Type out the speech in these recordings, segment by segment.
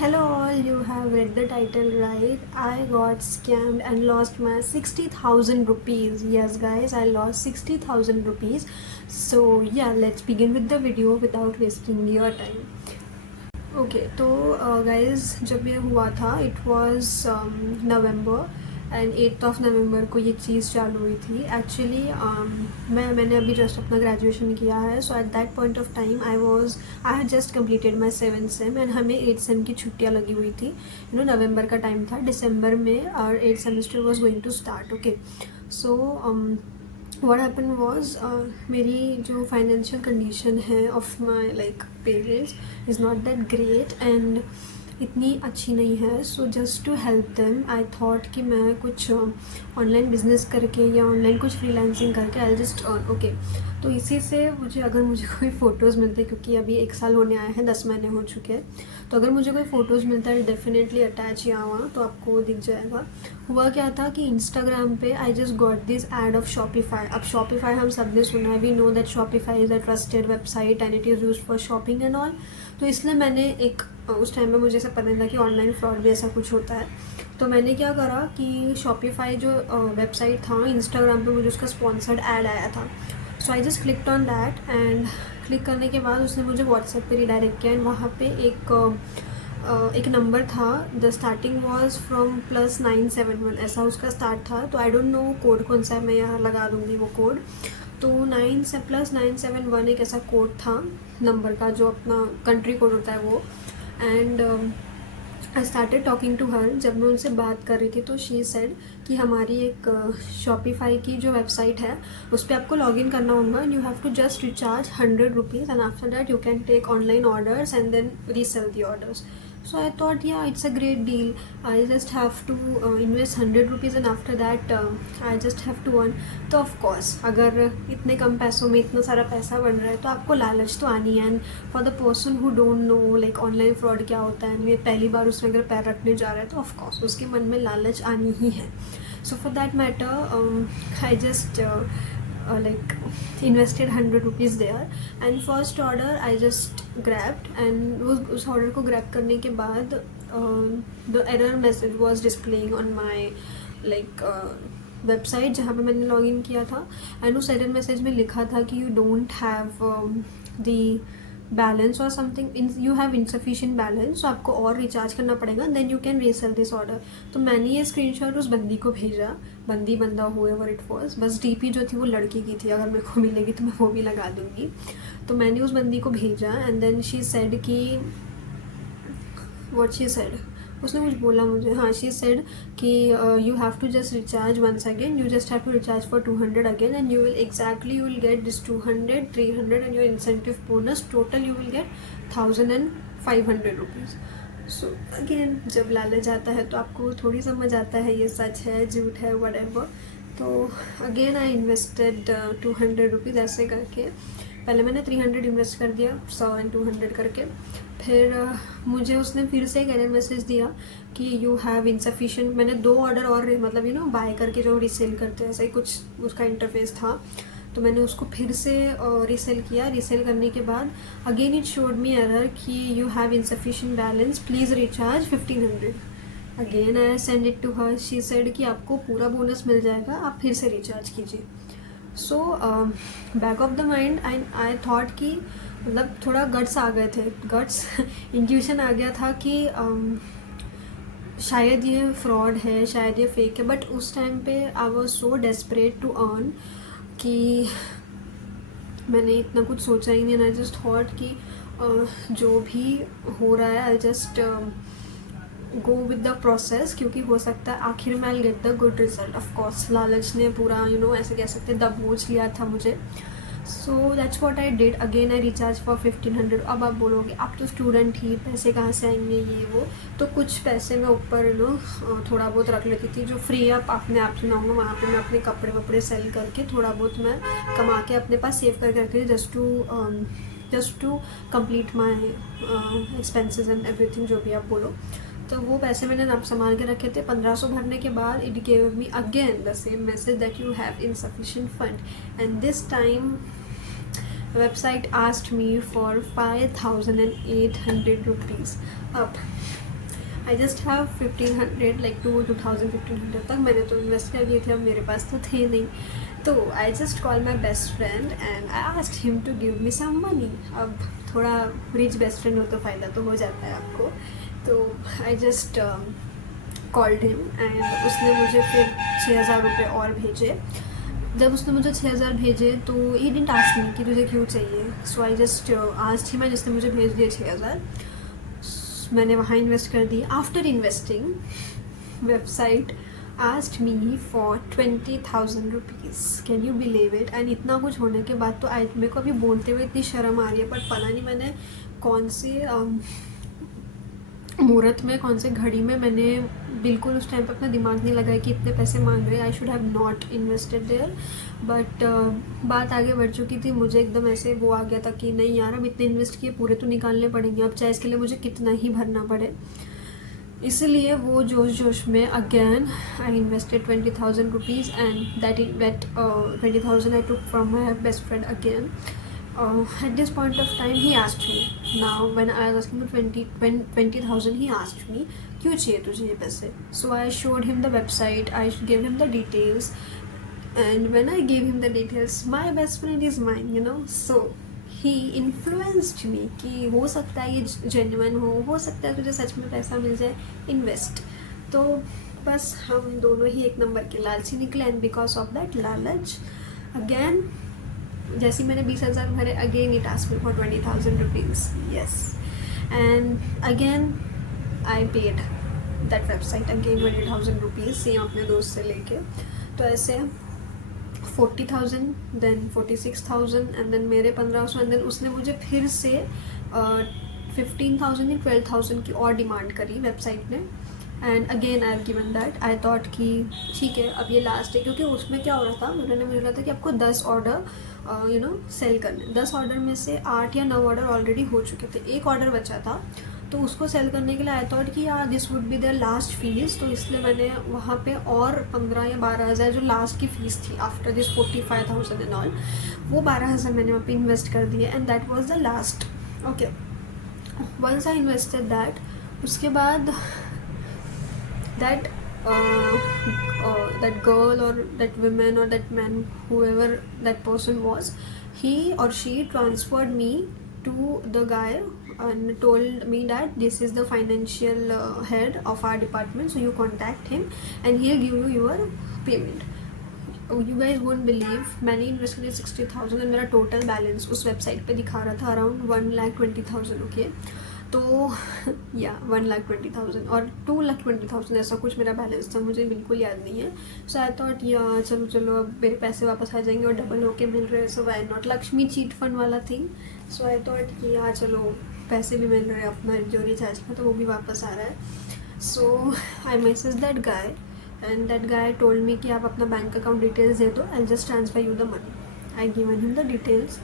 Hello all, you have read the title right. I got scammed and lost my 60,000 rupees. Yes guys, I lost 60,000 rupees. So yeah, let's begin with the video without wasting your time. Okay तो guys जब ये हुआ था it was November and 8 नवंबर को ये चीज़ चालू हुई थी एक्चुअली। मैंने अभी जस्ट अपना ग्रेजुएशन किया है, so at that point of time I had just completed my 7th sem and हमें 8th सेम की छुट्टियाँ लगी हुई थी। नवंबर का टाइम था, दिसंबर में और 8th semester was going to start. Okay so what happened was मेरी जो फाइनेंशियल कंडीशन है of my like parents is not that great and इतनी अच्छी नहीं है। So just to help them I thought कि मैं कुछ ऑनलाइन बिजनेस करके या ऑनलाइन कुछ फ्रीलांसिंग करके आई जस्ट अर्न। ओके तो इसी से मुझे कोई फ़ोटोज़ मिलते, क्योंकि अभी 1 साल होने आए हैं, 10 महीने हो चुके हैं, तो अगर मुझे कोई फ़ोटोज़ मिलता है डेफिनेटली अटैच यहाँ वहाँ तो आपको दिख जाएगा। हुआ क्या था कि इंस्टाग्राम पे I just got this ad of Shopify. अब शॉपिफाई हम सब ने सुना है, we know that Shopify is a trusted website and it is use for shopping and all. तो इसलिए मैंने उस टाइम में मुझे ऐसा पता नहीं था कि ऑनलाइन फ्रॉड भी ऐसा कुछ होता है। तो मैंने क्या करा कि शॉपिफाई जो वेबसाइट था इंस्टाग्राम पे मुझे उसका स्पॉन्सर्ड ऐड आया था। So I just clicked on that and click करने के बाद उसने मुझे व्हाट्सएप पे रिडायरेक्ट किया एंड वहाँ पे एक नंबर था। द स्टार्टिंग वॉज फ्रॉम +971 ऐसा उसका स्टार्ट था। तो आई डोंट नो कोड कौन सा है, मैं यहाँ लगा दूँगी वो कोड। तो +971 एक ऐसा कोड था नंबर का जो अपना कंट्री कोड होता है वो। And I started talking to her. जब मैं उनसे बात कर रही थी तो शी सेड कि हमारी एक शॉपिफाई की जो वेबसाइट है उस पर आपको लॉगिन करना होगा and you have to just recharge 100 rupees and after that you can take online orders and then resell the orders. So I thought, yeah, it's a great deal. I just have to invest 100 rupees and after that I just have to earn. तो of course अगर इतने कम पैसों में इतना सारा पैसा बन रहा है तो आपको लालच तो आनी है। And for the person who don't know like online fraud क्या होता है, ये पहली बार उसमें अगर पैर रखने जा रहा है तो ऑफ कोर्स उसके मन में लालच आनी ही है। So for that matter I just like invested 100 rupees there and first order I just grabbed and उस order को grab करने के बाद the error message was displaying on my like website जहाँ पे मैंने लॉगिन किया था एंड उस एरर मैसेज में लिखा था कि you don't have the balance और something, you have insufficient balance, तो आपको और रिचार्ज करना पड़ेगा then you can resell this order. तो मैंने ये स्क्रीनशॉट उस बंदी को भेजा, बंदा हुएवर इट वाज, बस डीपी जो थी वो लड़की की थी, अगर मेरे को मिलेगी तो मैं वो भी लगा दूँगी। तो मैंने उस बंदी को भेजा एंड देन शी सेड कि व्हाट शी सेड, उसने कुछ बोला मुझे, हाँ शी सेड कि you have to just recharge once again, you just have to recharge for 200 again and you will get this 200 300 and your incentive bonus, total you will get 1500 rupees. So again जब लालच आता है तो आपको थोड़ी समझ आता है ये सच है झूठ है व्हाटएवर। तो अगेन आई इन्वेस्टेड 200 रुपीज़ ऐसे करके। पहले मैंने 300 इन्वेस्ट कर दिया, 100 एंड 200 करके। फिर मुझे उसने फिर से एक एरर मैसेज दिया कि यू हैव इनसफिशिएंट। मैंने 2 ऑर्डर और मतलब बाय करके जो रीसेल करते हैं ऐसा ही कुछ उसका इंटरफेस था, तो मैंने उसको फिर से रीसेल किया। रीसेल करने के बाद again it showed me error कि you have insufficient balance, please recharge 1500। Again I send it to her, she said कि आपको पूरा बोनस मिल जाएगा, आप फिर से रिचार्ज कीजिए। So back of the mind I thought कि मतलब थोड़ा गट्स आ गए थे, गट्स इंट्यूशन आ गया था कि शायद ये फ्रॉड है, शायद ये फेक है। बट उस टाइम पे I was so desperate to earn कि मैंने इतना कुछ सोचा ही नहीं। एंड आई जस्ट थॉट कि जो भी हो रहा है I just go with the process, क्योंकि हो सकता है आखिर में I get the good result. Of course लालच ने पूरा ऐसे कह सकते दबोच लिया था मुझे। So that's what I did. Again I recharge for 1500। अब आप बोलोगे आप तो स्टूडेंट ही, पैसे कहाँ से आएंगे ये वो, तो कुछ पैसे मैं ऊपर थोड़ा बहुत रख लेती थी जो फ्री अप अपने आप सुनाऊँगा, वहाँ पे मैं अपने कपड़े वपड़े सेल करके थोड़ा बहुत मैं कमा के अपने पास सेव करके रखती थी just to complete my expenses and everything, जो भी आप बोलो। तो वो पैसे मैंने अब संभाल के रखे थे। 1500 भरने के बाद it gave me again the same message that you have insufficient fund and this time website asked me for 5800 rupees. अब आई जस्ट हैव 1500 लाइक 1500 तक मैंने तो इन्वेस्ट कर दिए थे, अब मेरे पास तो थे नहीं। तो I just call my best friend and I asked him to give me some money. अब थोड़ा रिच बेस्ट फ्रेंड हो तो फ़ायदा तो हो जाता है आपको। तो I just called him and उसने मुझे फिर 6000 रुपये और भेजे। जब उसने मुझे 6000 भेजे तो ही डिडंट आस्क मी कि तुझे क्यों चाहिए। So I just asked him, जिसने मुझे भेज दिए 6000, मैंने वहाँ इन्वेस्ट कर दी। After investing, website asked me for 20,000 rupees. Can you believe it? And इतना कुछ होने के बाद तो मेरे को अभी बोलते हुए इतनी शर्म आ रही है, बट पता नहीं मैंने कौन से मुहूर्त में, कौन से घड़ी में मैंने बिल्कुल उस टाइम पे अपना दिमाग नहीं लगाया कि इतने पैसे मांग रहे हैं। I should have not invested there, but बात आगे बढ़ चुकी थी। मुझे एकदम ऐसे वो आ गया था कि नहीं यार, अब इतने इन्वेस्ट किए, पूरे तो निकालने पड़ेंगे, अब चाहे इसके लिए मुझे कितना ही भरना पड़े। इसलिए वो जोश में again I invested 20,000 rupees and that 20,000 I took from my best friend again. At this point of time he asked me, now when I was asking for 20,000 he asked me क्यों चाहिए तुझे ये पैसे. So I showed him the website, I gave him the details, and when I gave him the details, my best friend is mine, you know, so he influenced me कि हो सकता है ये genuine हो सकता है तुझे सच में पैसा मिल जाए, इन्वेस्ट. तो बस हम दोनों ही एक नंबर के लालची निकले, एंड बिकॉज ऑफ दैट लालच अगेन जैसे मैंने 20,000 भरे, again it asked me for 20,000 rupees. Yes, and again I paid that website again 20,000 rupees, same अपने दोस्त से लेके. तो ऐसे 40,000, देन 46,000, एंड देन मेरे 1500, एंड देन उसने मुझे फिर से 15,000 या 12,000 की और डिमांड करी वेबसाइट ने. And again I have given that. I thought कि ठीक है अब ये लास्ट है, क्योंकि उसमें क्या हो रहा था, उन्होंने मुझे बोला था कि आपको 10 ऑर्डर सेल करने. 10 ऑर्डर में से 8 या 9 ऑर्डर ऑलरेडी हो चुके थे, एक ऑर्डर बचा था. तो उसको सेल करने के लिए आई थॉट कि यार this would be their last fees. तो इसलिए मैंने वहाँ पे और 15 या 12,000 जो लास्ट की फ़ीस थी आफ्टर दिस 45,000 एंड ऑल, वो 12,000 मैंने वहाँ पे इन्वेस्ट कर दिए. And that was the last. Okay, once I invested that, उसके बाद that that girl or that woman or that man, whoever that person was, he or she transferred me to the guy and told me that this is the financial head of our department, so you contact him and he'll give you your payment. You guys won't believe, मैंने invest 60,000 and मेरा total balance उस website पे दिखा रहा था around 1,20,000. Okay, तो या 1,20,000 और 2,20,000 ऐसा कुछ मेरा बैलेंस था, मुझे बिल्कुल याद नहीं है. सो आई थॉट या चलो अब मेरे पैसे वापस आ जाएंगे और डबल होके मिल रहे हैं, so why not, Lakshmi chit fund वाला थिंग. सो आई थॉट कि या चलो पैसे भी मिल रहे हैं, अपना जो रिचार्ज का तो वो भी वापस आ रहा है. So I message that guy and that guy told me कि आप अपना बैंक अकाउंट डिटेल्स दे दो, I just transfer you the money. I given him the details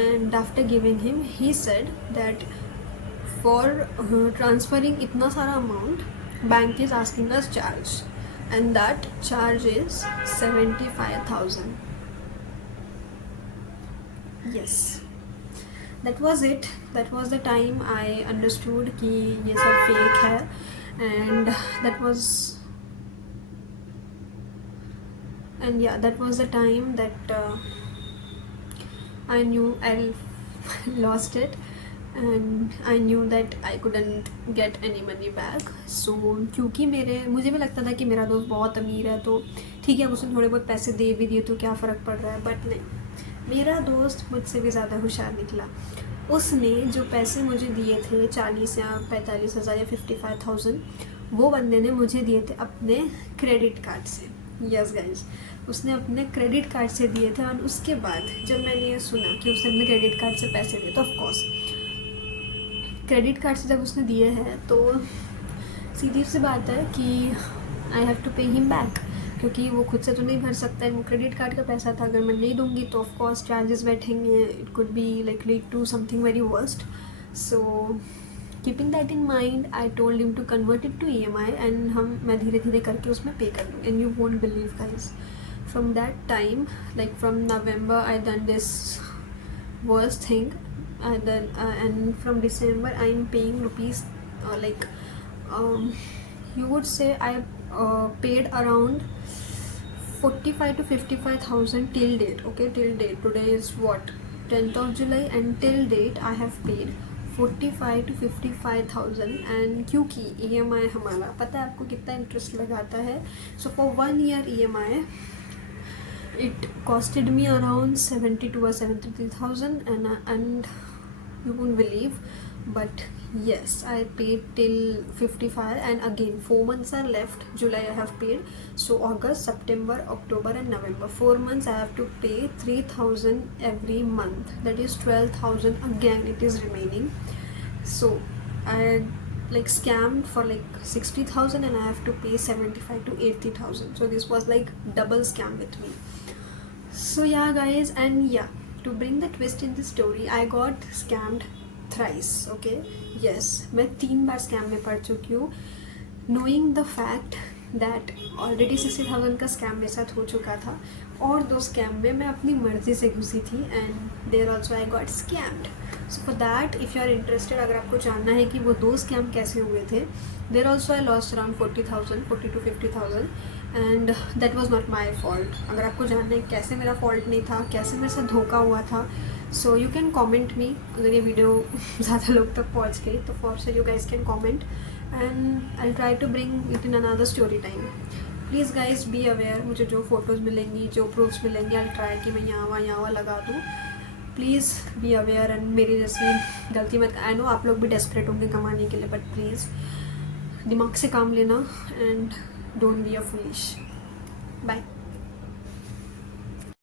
and after giving him he said that for transferring इतना सारा amount, bank is asking us charge, and that charge is 75,000. Yes, that was it. That was the time I understood कि ये सब fake है, and that was the time that I knew I lost it. And I knew that I couldn't get any money back. So क्योंकि मुझे भी लगता था कि मेरा दोस्त बहुत अमीर है तो ठीक है, उसने थोड़े बहुत पैसे दे भी दिए तो क्या फ़र्क पड़ रहा है. बट नहीं, मेरा दोस्त मुझसे भी ज़्यादा होशियार निकला. उसने जो पैसे मुझे दिए थे 40 या 45,000 या 55,000, वो बंदे ने मुझे दिए थे अपने क्रेडिट कार्ड से. यस गाइज, उसने अपने क्रेडिट कार्ड से दिए थे. और उसके बाद जब मैंने ये सुना कि उसने अपने क्रेडिट कार्ड से पैसे दिए, तो ऑफकोर्स क्रेडिट कार्ड से जब उसने दिए हैं तो सीधी सी बात है कि I have to pay him back, क्योंकि वो खुद से तो नहीं भर सकता है, वो क्रेडिट कार्ड का पैसा था. अगर मैं नहीं दूंगी तो ऑफकोर्स चार्जेस बैठेंगे, it could be like lead to something very worst. So keeping that in mind, I told him to convert it to EMI and मैं धीरे धीरे करके उसमें पे कर दूँ. And you won't believe guys, from that time, like from November I done this worst thing. And from December I am paying rupees like you would say I paid around 45 to 55,000 till date. Okay, till date, today is what, 10th of July, and till date I have paid 45 to 55,000. And क्योंकि EMI हमारा पता है आपको कितना interest लगाता है, so for 1 year EMI it costed me around 72 or 73,000, and you won't believe, but yes, I paid till 55, and again 4 months are left. July I have paid, so August, September, October and November, 4 months I have to pay 3,000 every month. That is 12,000 again it is remaining. So I like scammed for like 60,000 and I have to pay 75 to 80,000. So this was like double scam with me. So yeah guys, and yeah, to bring the twist in the story, I got scammed thrice. Okay, yes, मैं 3 बार scam में पड़ चुकी हूँ, knowing the fact that already 60,000 का scam मेरे साथ हो चुका था, और 2 scam में मैं अपनी मर्जी से घुसी थी, and there also I got scammed. So for that, if you are interested, अगर आपको जानना है कि वो 2 scam कैसे हुए थे, there also I lost around 40,000, 40 to 50,000, and that was not my fault. अगर आपको जानना है कैसे मेरा फॉल्ट नहीं था, कैसे मेरे साथ धोखा हुआ था, so you can comment me. अगर ये वीडियो ज़्यादा लोग तक पहुँच गई तो for sure you guys can comment, and I try to bring it in another story time. Please guys be aware. मुझे जो फ़ोटोज़ मिलेंगी, जो प्रूफ्स मिलेंगे, आई ट्राई कि मैं यहाँ वहाँ लगा दूँ. प्लीज़ बी अवेयर एंड मेरी जैसी गलती मत. आई नो आप लोग भी डेस्परेट होंगे कमाने के लिए, बट प्लीज़ दिमाग से काम लेना, and don't be a foolish. Bye.